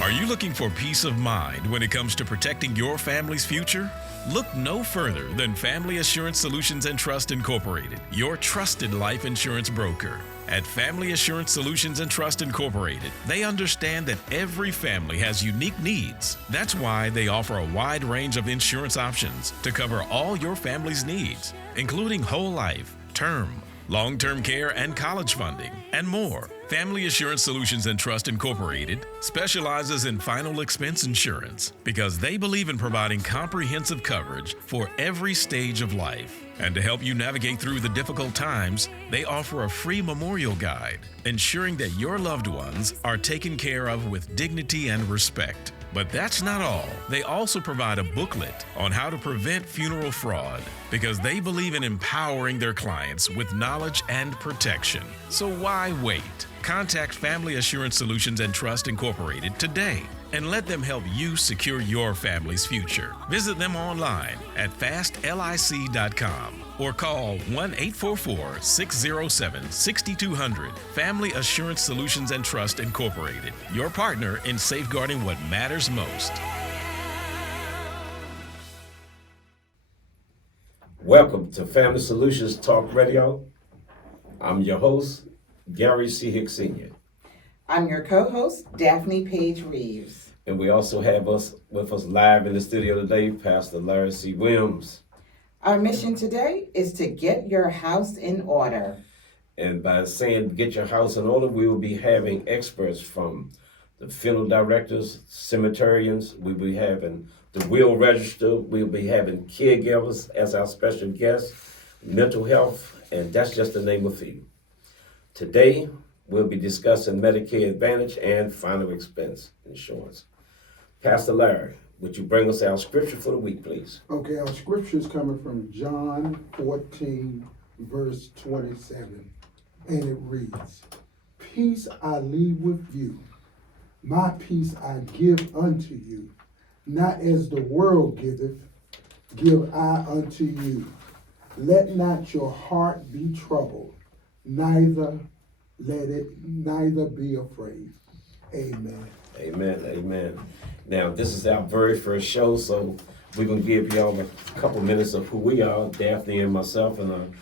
Are you looking for peace of mind when it comes to protecting your family's future? Look no further than Family Assurance Solutions and Trust Incorporated, your trusted life insurance broker. At Family Assurance Solutions and Trust Incorporated, they understand that every family has unique needs. That's why they offer a wide range of insurance options to cover all your family's needs, including whole life, term, long-term care and college funding, and more. Family Assurance Solutions and Trust Incorporated specializes in final expense insurance because they believe in providing comprehensive coverage for every stage of life. And to help you navigate through the difficult times, they offer a free memorial guide, ensuring that your loved ones are taken care of with dignity and respect. But that's not all. They also provide a booklet on how to prevent funeral fraud because they believe in empowering their clients with knowledge and protection. So why wait? Contact Family Assurance Solutions and Trust Incorporated today and let them help you secure your family's future. Visit them online at fastlic.com or call 1-844-607-6200. Family Assurance Solutions and Trust Incorporated, your partner in safeguarding what matters most. Welcome to Family Solutions Talk Radio. I'm your host, Gary C. Hicks Sr. I'm your co-host, Daphne Page Reeves. And we also have with us live in the studio today, Pastor Larry C. Williams. Our mission today is to get your house in order. And by saying get your house in order, we will be having experts from the funeral directors, cemeterians. We'll be having the will register. We'll be having caregivers as our special guests, mental health, and that's just the name of a few. Today, we'll be discussing Medicare Advantage and final expense insurance. Pastor Larry, would you bring us our scripture for the week, please? Okay, our scripture is coming from John 14, verse 27, and it reads, "Peace I leave with you, my peace I give unto you, not as the world giveth, give I unto you. Let not your heart be troubled, neither be afraid." Amen. Amen, amen. Now, this is our very first show, so we're going to give y'all a couple minutes of who we are, Daphne and myself, and I'm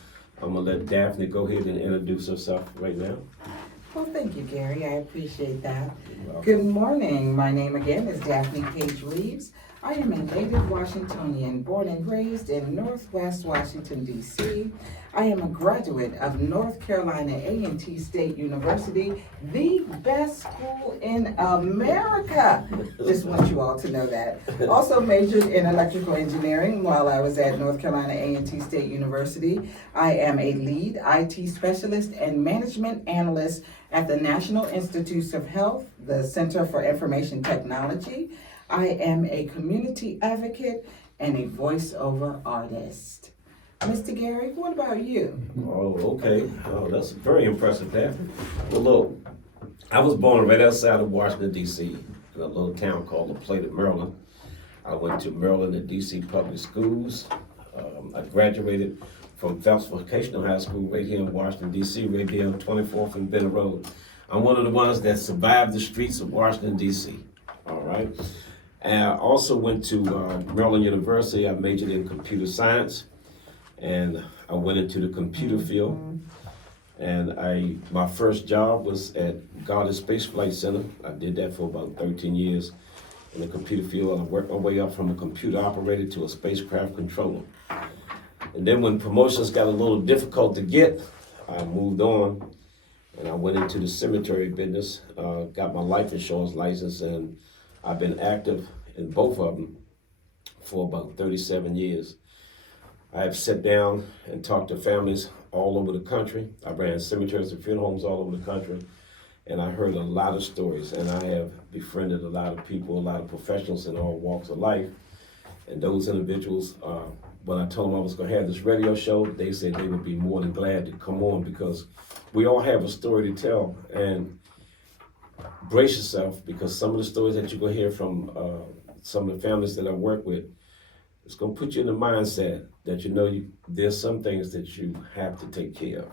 going to let Daphne go ahead and introduce herself right now. Well, thank you, Gary. I appreciate that. Good morning. My name again is Daphne Page Reeves. I am a native Washingtonian, born and raised in Northwest Washington, D.C. I am a graduate of North Carolina A&T State University, the best school in America. Just want you all to know that. Also majored in electrical engineering while I was at North Carolina A&T State University. I am a lead IT specialist and management analyst at the National Institutes of Health, the Center for Information Technology. I am a community advocate and a voiceover artist. Mr. Gary, what about you? Oh, okay. Oh, that's very impressive, Daphne. Well, look, I was born right outside of Washington, D.C., in a little town called La Plata, Maryland. I went to Maryland and D.C. public schools. I graduated from Phelps Vocational High School right here in Washington, D.C., right there on 24th and Benner Road. I'm one of the ones that survived the streets of Washington, D.C., all right? And I also went to Maryland University. I majored in computer science, and I went into the computer field. And my first job was at Goddard Space Flight Center. I did that for about 13 years in the computer field. I worked my way up from a computer operator to a spacecraft controller. And then when promotions got a little difficult to get, I moved on and I went into the cemetery business, got my life insurance license, and I've been active in both of them for about 37 years. I have sat down and talked to families all over the country. I ran cemeteries and funeral homes all over the country, and I heard a lot of stories, and I have befriended a lot of people, a lot of professionals in all walks of life. And those individuals, when I told them I was going to have this radio show, they said they would be more than glad to come on because we all have a story to tell. And brace yourself, because some of the stories that you're going to hear from some of the families that I work with, it's going to put you in the mindset that there's some things that you have to take care of.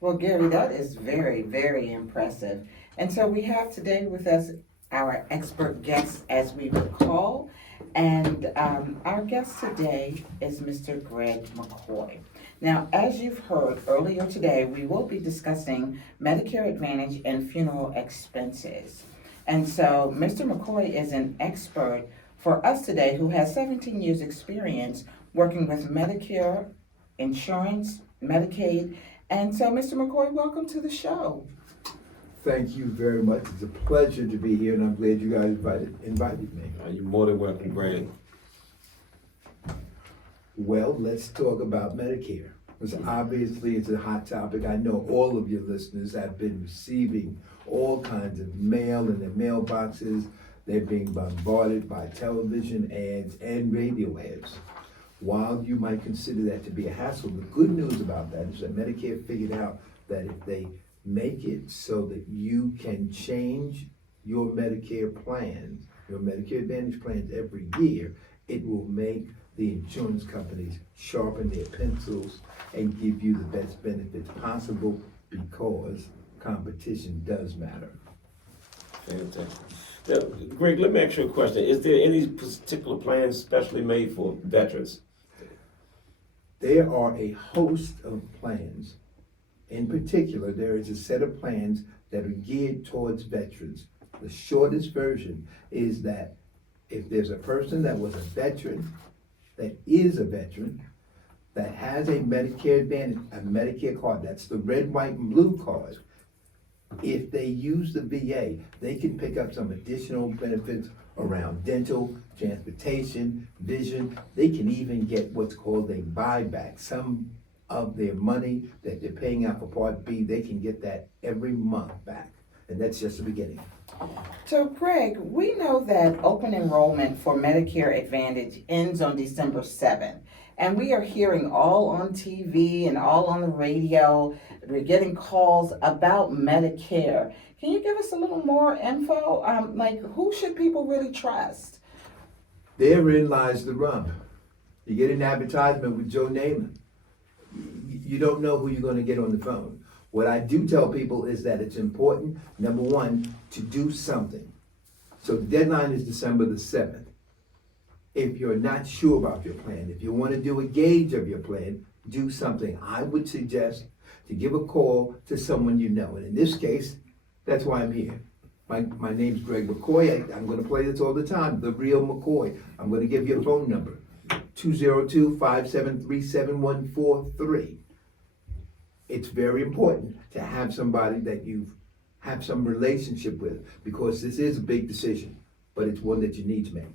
Well, Gary, that is very, very impressive. And so we have today with us our expert guest, as we would call. And our guest today is Mr. Greg McCoy. Now, as you've heard earlier today, we will be discussing Medicare Advantage and funeral expenses. And so Mr. McCoy is an expert for us today who has 17 years experience working with Medicare, insurance, Medicaid. And so, Mr. McCoy, welcome to the show. Thank you very much. It's a pleasure to be here, and I'm glad you guys invited me. You're more than welcome, Greg. Well, let's talk about Medicare. Because obviously it's a hot topic. I know all of your listeners have been receiving all kinds of mail in their mailboxes. They're being bombarded by television ads and radio ads. While you might consider that to be a hassle, the good news about that is that Medicare figured out that if they make it so that you can change your Medicare plans, your Medicare Advantage plans every year, it will make the insurance companies sharpen their pencils and give you the best benefits possible, because competition does matter. Fantastic. Now, Greg, let me ask you a question. Is there any particular plan specially made for veterans? There are a host of plans. In particular, there is a set of plans that are geared towards veterans. The shortest version is that if there's a person that was a veteran, that is a veteran, that has a Medicare Advantage, a Medicare card, that's the red, white, and blue card, if they use the VA, they can pick up some additional benefits around dental, transportation, vision. They can even get what's called a buyback. Some of their money that they're paying out for Part B, they can get that every month back. And that's just the beginning. So, Greg, we know that open enrollment for Medicare Advantage ends on December 7th. And we are hearing all on TV and all on the radio. We're getting calls about Medicare. Can you give us a little more info? Like, who should people really trust? Therein lies the rub. You get an advertisement with Joe Namath. You don't know who you're going to get on the phone. What I do tell people is that it's important, number one, to do something. So the deadline is December the 7th. If you're not sure about your plan, if you want to do a gauge of your plan, do something. I would suggest to give a call to someone you know. And in this case, that's why I'm here. My name's Greg McCoy. I'm going to play this all the time, the real McCoy. I'm going to give you a phone number, 202-573-7143. It's very important to have somebody that you have some relationship with, because this is a big decision, but it's one that you need to make.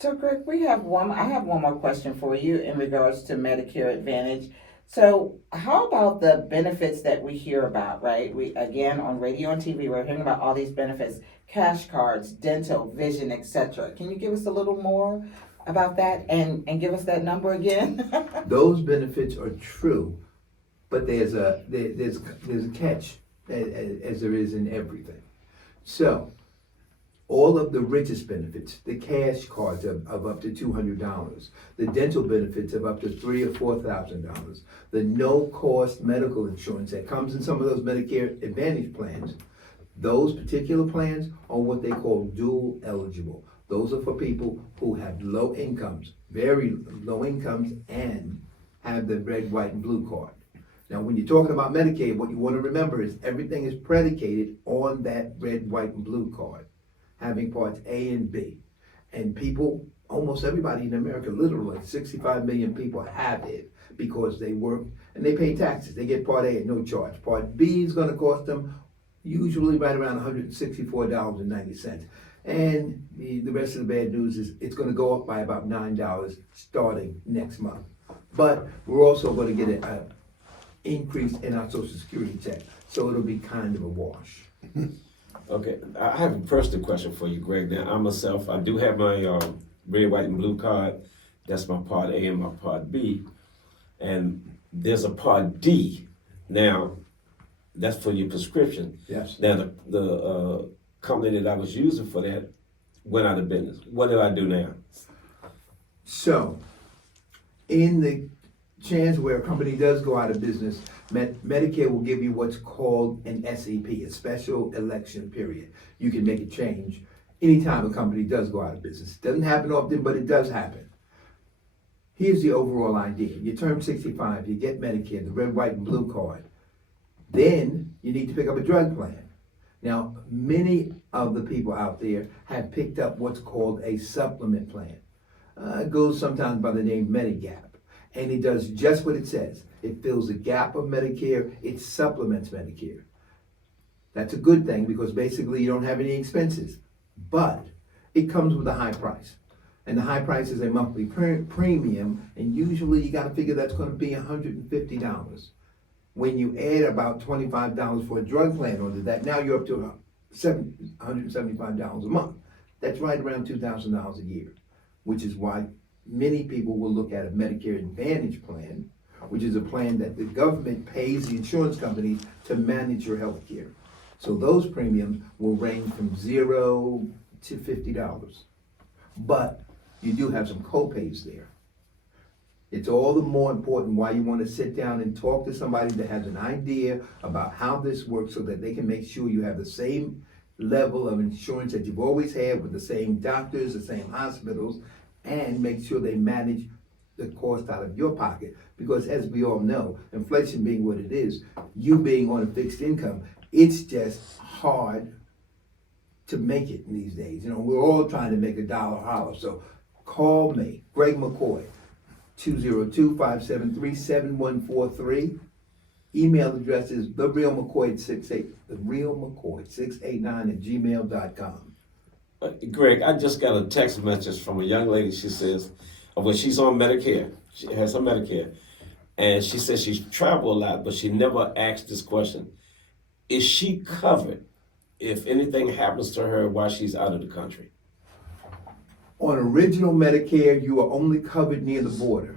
So, Greg, I have one more question for you in regards to Medicare Advantage. So, how about the benefits that we hear about, right? We, again, on radio and TV, we're hearing about all these benefits, cash cards, dental, vision, etc. Can you give us a little more about that and give us that number again? Those benefits are true, but there's a catch, as there is in everything. So, all of the richest benefits, the cash cards of up to $200, the dental benefits of up to $3,000 or $4,000, the no-cost medical insurance that comes in some of those Medicare Advantage plans, those particular plans are what they call dual eligible. Those are for people who have low incomes, very low incomes, and have the red, white, and blue card. Now, when you're talking about Medicaid, what you want to remember is everything is predicated on that red, white, and blue card, having parts A and B. And people, almost everybody in America, literally 65 million people have it because they work and they pay taxes. They get Part A at no charge. Part B is going to cost them usually right around $164.90. And the rest of the bad news is it's going to go up by about $9 starting next month. But we're also going to get an increase in our Social Security check. So it'll be kind of a wash. Okay, I have a personal question for you, Greg. Now, I myself, I do have my red, white, and blue card. That's my Part A and my Part B. And there's a Part D. Now, that's for your prescription. Yes. Now, the company that I was using for that went out of business. What do I do now? So, in the chance where a company does go out of business, Medicare will give you what's called an SEP, a special election period. You can make a change anytime a company does go out of business. It doesn't happen often, but it does happen. Here's the overall idea. You turn 65, you get Medicare, the red, white, and blue card. Then you need to pick up a drug plan. Now, many of the people out there have picked up what's called a supplement plan. It goes sometimes by the name Medigap. And it does just what it says. It fills the gap of Medicare, it supplements Medicare. That's a good thing because basically you don't have any expenses. But it comes with a high price. And the high price is a monthly premium, and usually you gotta figure that's gonna be $150. When you add about $25 for a drug plan onto that, now you're up to $175 a month. That's right around $2,000 a year, which is why many people will look at a Medicare Advantage plan, which is a plan that the government pays the insurance companies to manage your health care. So those premiums will range from $0 to $50. But you do have some co-pays there. It's all the more important why you want to sit down and talk to somebody that has an idea about how this works so that they can make sure you have the same level of insurance that you've always had with the same doctors, the same hospitals, and make sure they manage the cost out of your pocket. Because as we all know, inflation being what it is, you being on a fixed income, it's just hard to make it these days. You know, we're all trying to make a dollar holler. So call me, Greg McCoy, 202-573-7143. Email address is therealmccoy689@gmail.com. Greg, I just got a text message from a young lady. She says, well, she's on Medicare. She has some Medicare. And she says she's traveled a lot, but she never asked this question. Is she covered if anything happens to her while she's out of the country? On original Medicare, you are only covered near the border.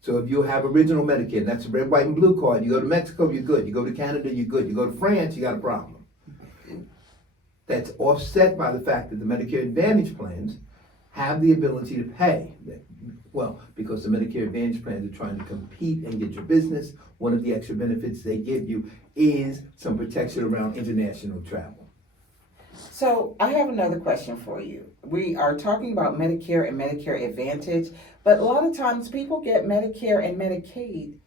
So if you have original Medicare, and that's a red, white, and blue card, you go to Mexico, you're good. You go to Canada, you're good. You go to France, you got a problem. That's offset by the fact that the Medicare Advantage plans have the ability to pay. Well, because the Medicare Advantage plans are trying to compete and get your business, one of the extra benefits they give you is some protection around international travel. So I have another question for you. We are talking about Medicare and Medicare Advantage, but a lot of times people get Medicare and Medicaid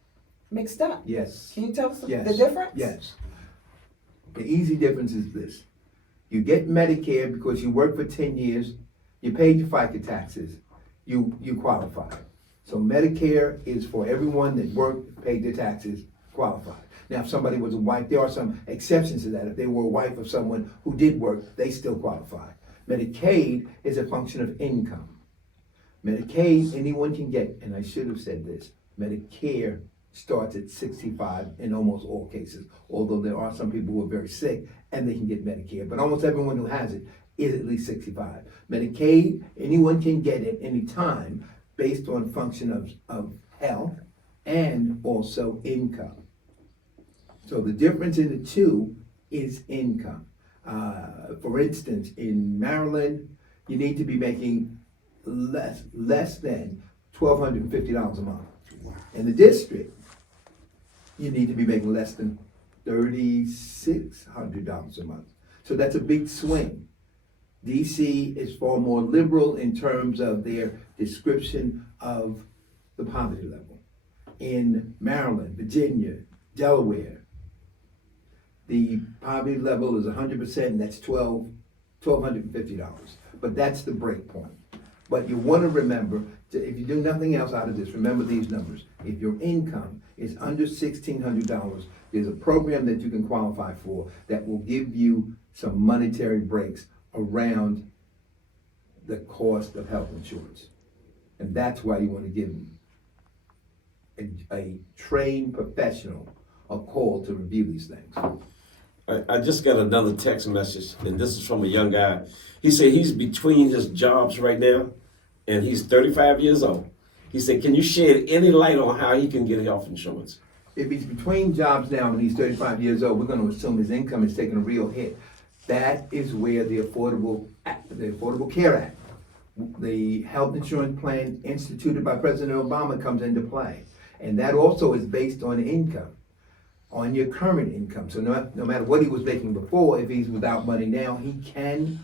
mixed up. Yes. Can you tell us Yes. the difference? Yes. The easy difference is this. You get Medicare because you work for 10 years, you paid your FICA taxes, you qualify. So Medicare is for everyone that worked, paid their taxes, qualified. Now, if somebody was a wife, there are some exceptions to that. If they were a wife of someone who did work, they still qualify. Medicaid is a function of income. Medicaid, anyone can get, and I should have said this, Medicare starts at 65 in almost all cases, although there are some people who are very sick and they can get Medicare, but almost everyone who has it is at least 65. Medicaid, anyone can get it any time based on function of health and also income. So the difference in the two is income. For instance, in Maryland, you need to be making less than $1,250 a month. In the district, you need to be making less than $3,600 a month. So that's a big swing. DC is far more liberal in terms of their description of the poverty level. In Maryland, Virginia, Delaware, the poverty level is 100%, and that's $1,250. But that's the break point. But you want to remember, if you do nothing else out of this, remember these numbers. If your income is under $1,600, there's a program that you can qualify for that will give you some monetary breaks around the cost of health insurance. And that's why you want to give a trained professional a call to review these things. I just got another text message, and this is from a young guy. He said he's between his jobs right now, and he's 35 years old. He said, can you shed any light on how he can get health insurance? If he's between jobs now and he's 35 years old, we're going to assume his income is taking a real hit. That is where the Affordable Care Act, the health insurance plan instituted by President Obama, comes into play. And that also is based on income, on your current income. So no matter what he was making before, if he's without money now, he can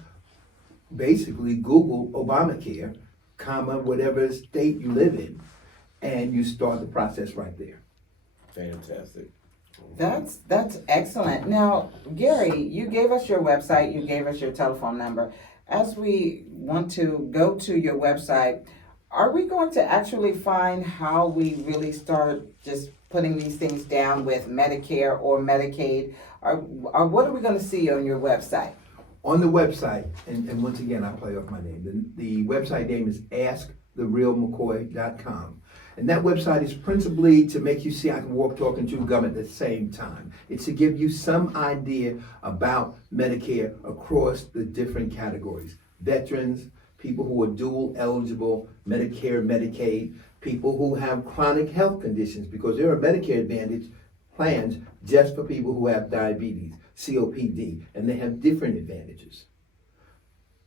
basically Google Obamacare, comma, whatever state you live in, and you start the process right there. Fantastic. That's excellent. Now, Gary, you gave us your website, you gave us your telephone number. As we want to go to your website, are we going to actually find how we really start just putting these things down with Medicare or Medicaid? Or what are we going to see on your website? On the website, and once again, I play off my name, the website name is asktherealmccoy.com. And that website is principally to make you see I can walk, talk, and chew gum at the same time. It's to give you some idea about Medicare across the different categories. Veterans, people who are dual eligible, Medicare, Medicaid, people who have chronic health conditions, because there are Medicare Advantage plans just for people who have diabetes, COPD, and they have different advantages.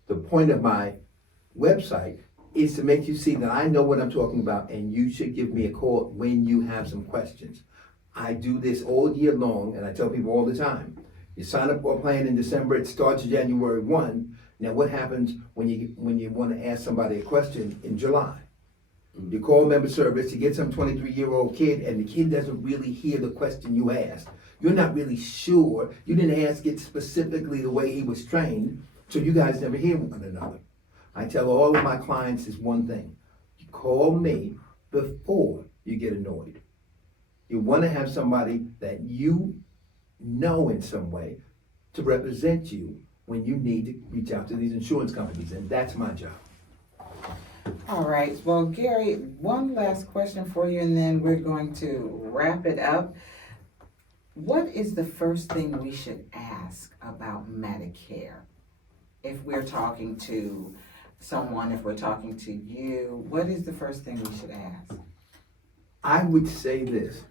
The point of my website is to make you see that I know what I'm talking about, and you should give me a call when you have some questions. I do this all year long, and I tell people all the time, you sign up for a plan in December, it starts January 1. Now what happens when you want to ask somebody a question in July? You call member service, you get some 23-year-old kid, and the kid doesn't really hear the question you asked. You're not really sure, you didn't ask it specifically the way he was trained, so you guys never hear one another. I tell all of my clients is one thing. You call me before you get annoyed. You want to have somebody that you know in some way to represent you when you need to reach out to these insurance companies, and that's my job. All right. Well, Gary, one last question for you, and then we're going to wrap it up. What is the first thing we should ask about Medicare? If we're talking to someone, if we're talking to you, what is the first thing we should ask? I would say this.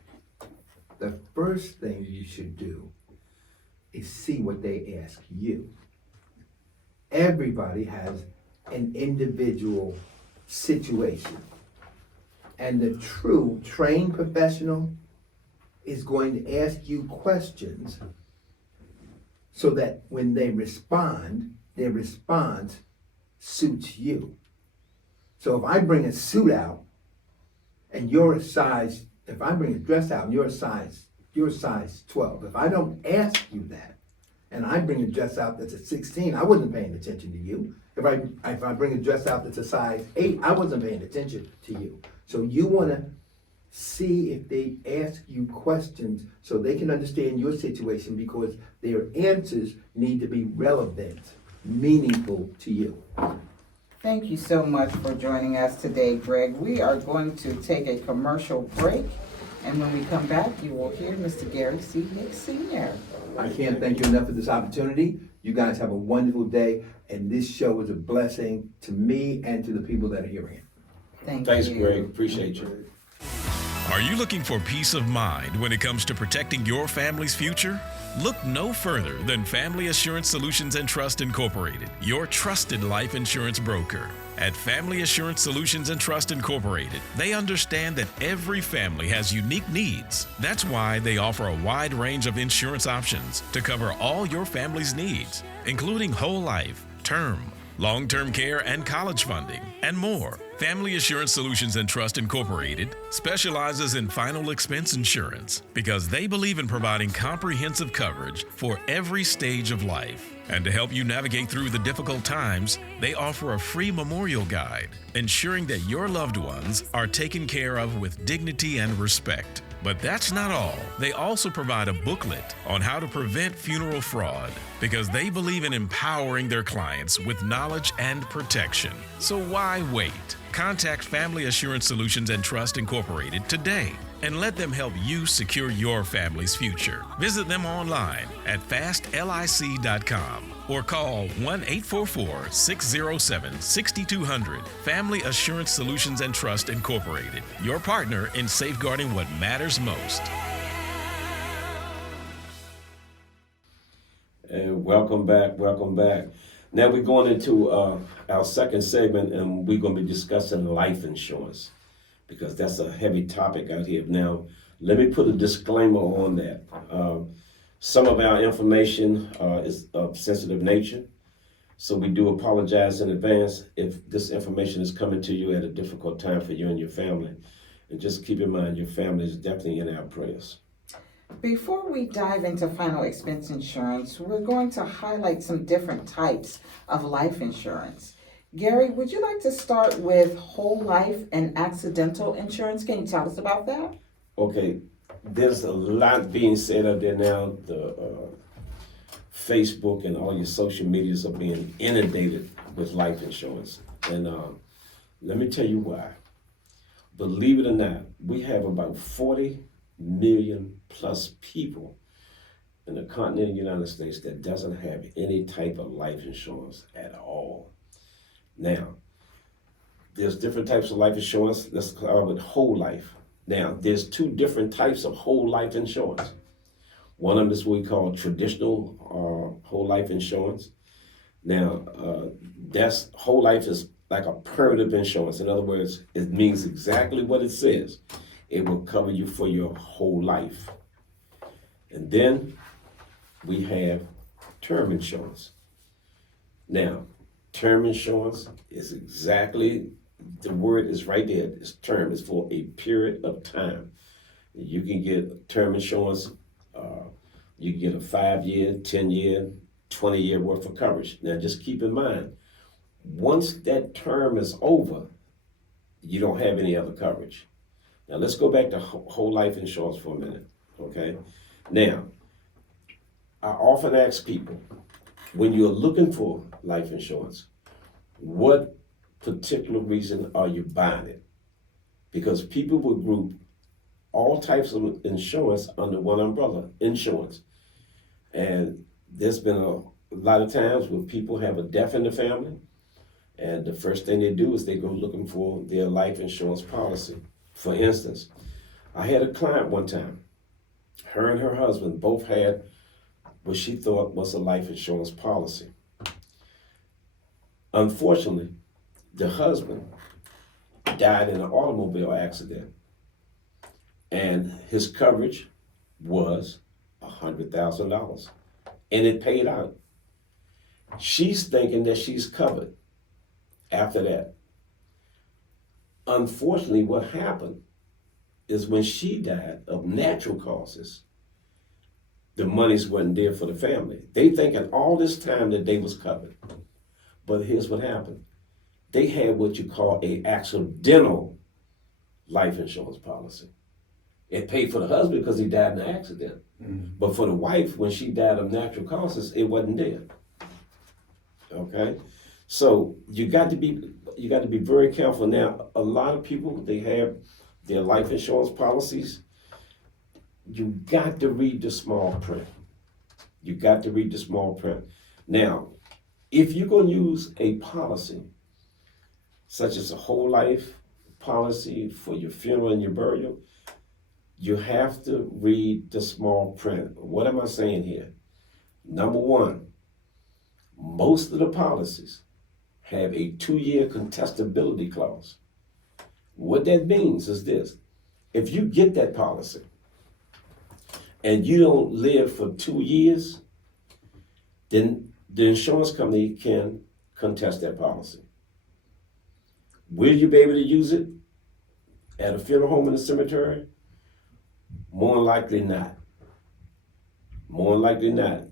The first thing you should do is see what they ask you. Everybody has an individual situation. And the true trained professional is going to ask you questions so that when they respond, their response suits you. So if I bring a suit out and you're a size, if I bring a dress out and you're a size 12, if I don't ask you that and I bring a dress out that's a 16, I wasn't paying attention to you. If I bring a dress out that's a size 8, I wasn't paying attention to you. So you want to see if they ask you questions so they can understand your situation, because their answers need to be relevant, meaningful to you. Thank you so much for joining us today, Greg. We are going to take a commercial break, and when we come back, you will hear Mr. Gary C. Hicks Sr. I can't thank you enough for this opportunity. You guys have a wonderful day, and this show is a blessing to me and to the people that are hearing it. Thanks, Greg. Appreciate you. Are you looking for peace of mind when it comes to protecting your family's future? Look no further than Family Assurance Solutions and Trust Incorporated, your trusted life insurance broker. At Family Assurance Solutions and Trust Incorporated, they understand that every family has unique needs. That's why they offer a wide range of insurance options to cover all your family's needs, including whole life, term, long-term care, and college funding, and more. Family Assurance Solutions and Trust Incorporated specializes in final expense insurance because they believe in providing comprehensive coverage for every stage of life. And to help you navigate through the difficult times, they offer a free memorial guide, ensuring that your loved ones are taken care of with dignity and respect. But that's not all. They also provide a booklet on how to prevent funeral fraud because they believe in empowering their clients with knowledge and protection. So why wait? Contact Family Assurance Solutions and Trust Incorporated today and let them help you secure your family's future. Visit them online at fastlic.com or call 1-844-607-6200. Family Assurance Solutions and Trust Incorporated, your partner in safeguarding what matters most. And welcome back. Now we're going into our second segment, and we're going to be discussing life insurance. because that's a heavy topic out here. Now, let me put a disclaimer on that. Some of our information is of sensitive nature, so we do apologize in advance if this information is coming to you at a difficult time for you and your family. And just keep in mind, your family is definitely in our prayers. Before we dive into final expense insurance, we're going to highlight some different types of life insurance. Gary, would you like to start with whole life and accidental insurance? Can you tell us about that? Okay, there's a lot being said out there now. The Facebook and all your social medias are being inundated with life insurance. And let me tell you why. Believe it or not, we have about 40 million plus people in the continental United States that doesn't have any type of life insurance at all. Now, there's different types of life insurance. Let's call it whole life. Now, there's two different types of whole life insurance. One of them is what we call traditional whole life insurance. Now, that's whole life is like a permanent insurance. In other words, it means exactly what it says. It will cover you for your whole life. And then we have term insurance. Now, term insurance is exactly, the word is right there. It's term. It's for a period of time. You can get term insurance. You can get a 5-year, 10-year, 20-year worth of coverage. Now, just keep in mind, once that term is over, you don't have any other coverage. Now, let's go back to whole life insurance for a minute, okay? Now, I often ask people, when you're looking for life insurance, what particular reason are you buying it? Because people will group all types of insurance under one umbrella, insurance. And there's been a lot of times where people have a death in the family, and the first thing they do is they go looking for their life insurance policy. For instance, I had a client one time. Her and her husband both had what she thought was a life insurance policy. Unfortunately, the husband died in an automobile accident, and his coverage was $100,000, and it paid out. She's thinking that she's covered after that. Unfortunately, what happened is when she died of natural causes, the monies wasn't there for the family. They thinking all this time that they was covered. But here's what happened. They had what you call a accidental life insurance policy. It paid for the husband because he died in an accident. Mm-hmm. But for the wife, when she died of natural causes, it wasn't there. Okay? So you got to be very careful. Now, a lot of people, they have their life insurance policies. You got to read the small print. You got to read the small print. Now, if you're going to use a policy, such as a whole life policy for your funeral and your burial, you have to read the small print. What am I saying here? Number one, most of the policies have a 2-year contestability clause. What that means is this: if you get that policy and you don't live for 2 years, then the insurance company can contest that policy. Will you be able to use it at a funeral home in a cemetery? More than likely not. More than likely not.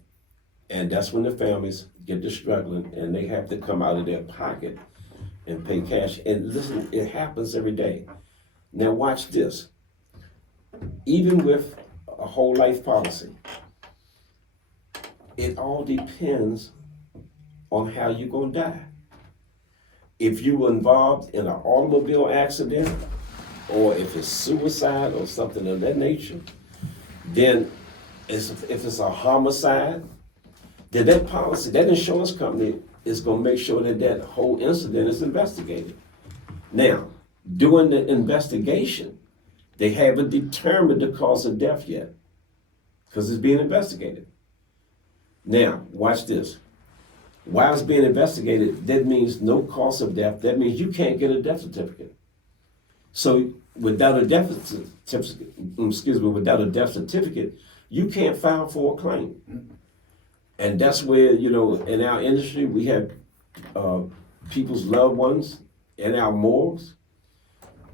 And that's when the families get to struggling and they have to come out of their pocket and pay cash. And listen, it happens every day. Now watch this. Even with a whole life policy, it all depends on how you're going to die. If you were involved in an automobile accident, or if it's suicide or something of that nature, then if it's a homicide, then that policy, that insurance company is going to make sure that that whole incident is investigated. Now, during the investigation, they haven't determined the cause of death yet because it's being investigated. Now, watch this. While it's being investigated, that means no cause of death. That means you can't get a death certificate. So without a death certificate, without a death certificate, you can't file for a claim. And that's where, in our industry, we have people's loved ones in our morgues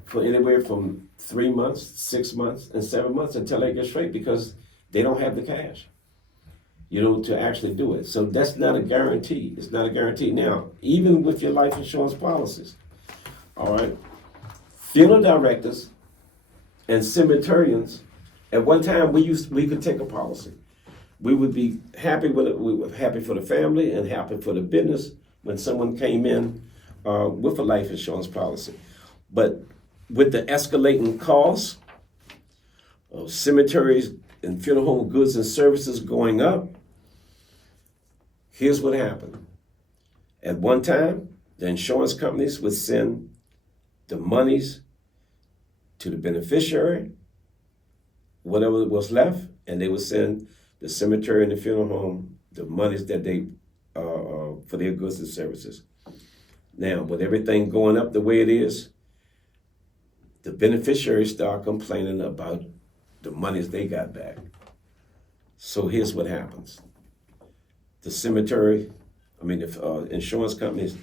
for anywhere from 3 months, 6 months, and 7 months until they get straight because they don't have the cash, to actually do it. So that's not a guarantee. It's not a guarantee. Now, even with your life insurance policies, all right, funeral directors and cemeterians, at one time we could take a policy. We would be happy with it. We were happy for the family and happy for the business when someone came in with a life insurance policy. But with the escalating costs of cemeteries and funeral home goods and services going up, here's what happened. At one time, the insurance companies would send the monies to the beneficiary, whatever was left, and they would send the cemetery and the funeral home the monies that they for their goods and services. Now, with everything going up the way it is, the beneficiaries start complaining about the monies they got back. So here's what happens. The insurance companies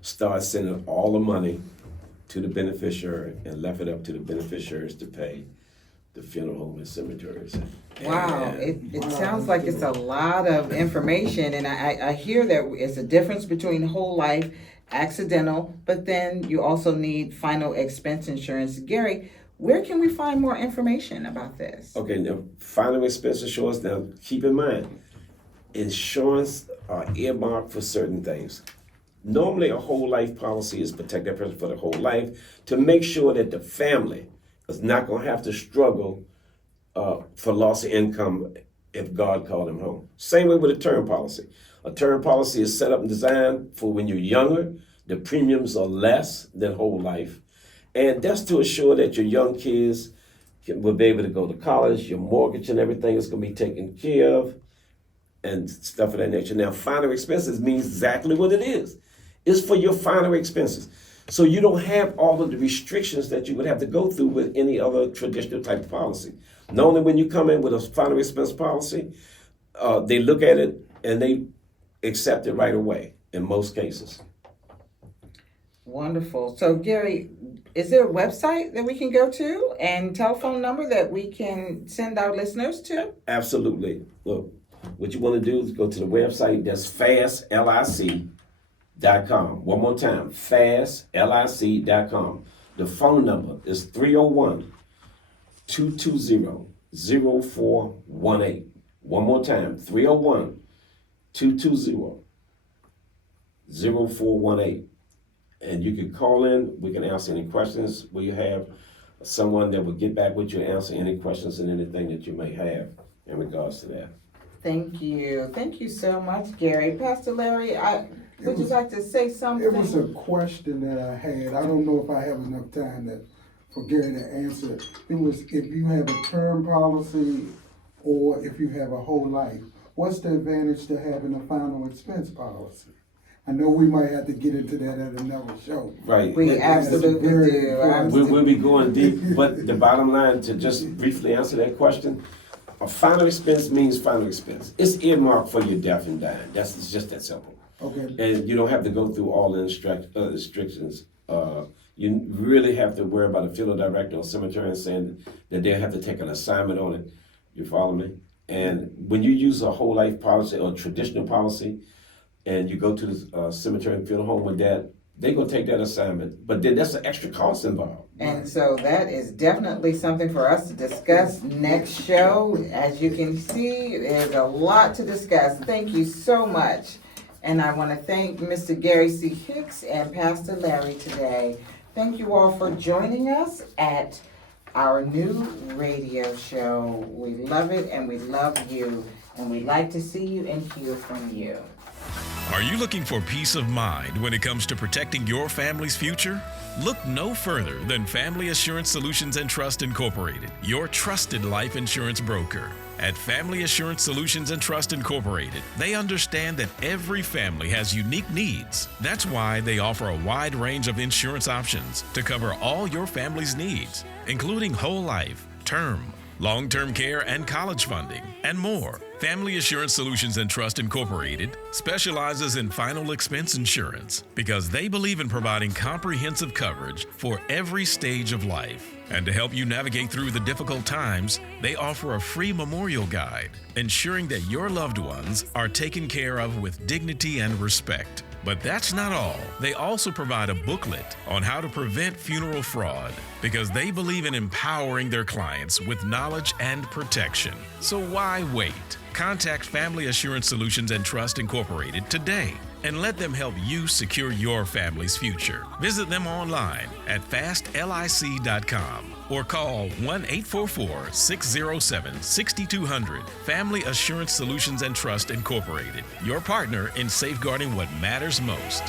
start sending all the money to the beneficiary and left it up to the beneficiaries to pay the funeral home and cemeteries. Wow, it sounds like it's a lot of information, and I hear that it's a difference between whole life, accidental, but then you also need final expense insurance. Gary, where can we find more information about this? Okay, now final expense insurance. Now keep in mind, insurance are earmarked for certain things. Normally, a whole life policy is protect that person for the whole life to make sure that the family is not going to have to struggle for loss of income if God called him home. Same way with a term policy. A term policy is set up and designed for when you're younger, the premiums are less than whole life. And that's to assure that your young kids will be able to go to college, your mortgage and everything is going to be taken care of, and stuff of that nature. Now, final expenses means exactly what it is. It's for your final expenses. So you don't have all of the restrictions that you would have to go through with any other traditional type of policy. Normally when you come in with a final expense policy, they look at it and they accept it right away in most cases. Wonderful. So Gary, is there a website that we can go to and telephone number that we can send our listeners to? Absolutely. Look, what you want to do is go to the website, that's fastlic.com. One more time, fastlic.com. The phone number is 301-220-0418. One more time, 301-220-0418. And you can call in, we can answer any questions. We have someone that will get back with you and answer any questions and anything that you may have in regards to that. Thank you. Thank you so much, Gary. Pastor Larry, would you like to say something? It was a question that I had. I don't know if I have enough time for Gary to answer it. It was if you have a term policy or if you have a whole life, what's the advantage to having a final expense policy? I know we might have to get into that at another show. Right. We absolutely do. We'll be going deep, but the bottom line, to just briefly answer that question, a final expense means final expense. It's earmarked for your death and dying. It's just that simple. Okay. And you don't have to go through all the restrictions. You really have to worry about a funeral director or cemetery saying that they'll have to take an assignment on it. You follow me? And when you use a whole life policy or traditional policy, and you go to the cemetery and funeral home with that, they're going to take that assignment. But then that's an extra cost involved. And so that is definitely something for us to discuss next show. As you can see, there's a lot to discuss. Thank you so much. And I want to thank Mr. Gary C. Hicks and Pastor Larry today. Thank you all for joining us at our new radio show. We love it and we love you. And we'd like to see you and hear from you. Are you looking for peace of mind when it comes to protecting your family's future? Look no further than Family Assurance Solutions and Trust Incorporated, your trusted life insurance broker. At Family Assurance Solutions and Trust Incorporated, they understand that every family has unique needs. That's why they offer a wide range of insurance options to cover all your family's needs, including whole life, term, long-term care and college funding, and more. Family Assurance Solutions and Trust Incorporated specializes in final expense insurance because they believe in providing comprehensive coverage for every stage of life. And to help you navigate through the difficult times, they offer a free memorial guide, ensuring that your loved ones are taken care of with dignity and respect. But that's not all. They also provide a booklet on how to prevent funeral fraud because they believe in empowering their clients with knowledge and protection. So why wait? Contact Family Assurance Solutions and Trust Incorporated today and let them help you secure your family's future. Visit them online at fastlic.com or call 1-844-607-6200. Family Assurance Solutions and Trust Incorporated, your partner in safeguarding what matters most.